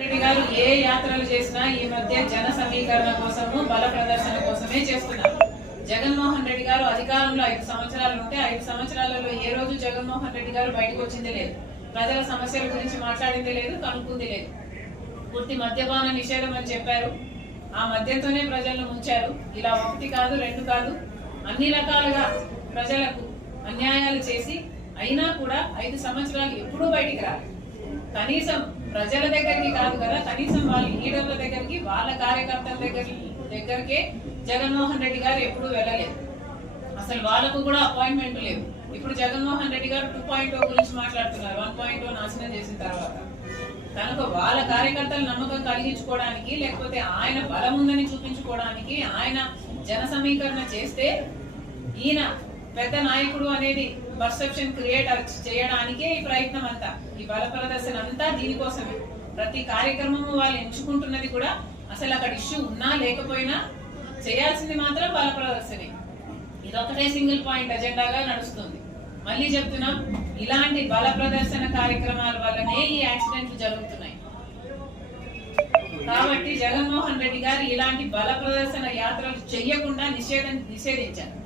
రెడ్డి గారు ఏ యాత్రలు చేసినా ఈ మధ్య జన సమీకరణ కోసము బల ప్రదర్శన కోసమే చేస్తున్నారు. జగన్మోహన్ రెడ్డి గారు అధికారంలో 5 సంవత్సరాలు ఉంటే 5 సంవత్సరాలలో ఏ రోజు జగన్మోహన్ రెడ్డి గారు బయటకు వచ్చింది లేదు, ప్రజల సమస్యల గురించి మాట్లాడింది లేదు, కనుక్కుంది లేదు. పూర్తి మద్యపాన నిషేధం అని చెప్పారు, ఆ మద్యంతోనే ప్రజలను ముంచారు. ఇలా 1 కాదు 2 కాదు అన్ని రకాలుగా ప్రజలకు అన్యాయాలు చేసి అయినా కూడా 5 సంవత్సరాలు ఎప్పుడూ బయటికి రాలి. కనీసం ప్రజల దగ్గరికి కాదు కదా, కనీసం వాళ్ళ లీడర్ల దగ్గరికి, వాళ్ళ కార్యకర్తల దగ్గరికే జగన్మోహన్ రెడ్డి గారు ఎప్పుడూ వెళ్ళలేదు. అసలు వాళ్ళకు కూడా అపాయింట్మెంట్ లేవు. ఇప్పుడు జగన్మోహన్ రెడ్డి గారు 2.0 గురించి మాట్లాడుతున్నారు, 1.0 నాశనం చేసిన తర్వాత. కనుక వాళ్ళ కార్యకర్తలు నమ్మకం కలిగించుకోవడానికి, లేకపోతే ఆయన బలం ఉందని చూపించుకోవడానికి ఆయన జన సమీకరణ చేస్తే, ఈయన పెద్ద నాయకుడు అనేది పర్సెప్షన్ క్రియేట్ చేయడానికే ఈ ప్రయత్నం అంతా, ఈ బల ప్రదర్శన అంతా దీనికోసమే. ప్రతి కార్యక్రమము వాళ్ళు ఎంచుకుంటున్నది కూడా అసలు అక్కడ ఇష్యూ ఉన్నా లేకపోయినా చేయాల్సింది మాత్రం బల ప్రదర్శనే. ఇదొకటే సింగిల్ పాయింట్ అజెండాగా నడుస్తుంది. మళ్ళీ చెప్తున్నాం, ఇలాంటి బల ప్రదర్శన కార్యక్రమాల వల్లనే ఈ యాక్సిడెంట్లు జరుగుతున్నాయి. కాబట్టి జగన్మోహన్ రెడ్డి గారు ఇలాంటి బల ప్రదర్శన యాత్రలు చెయ్యకుండా నిషేధించారు.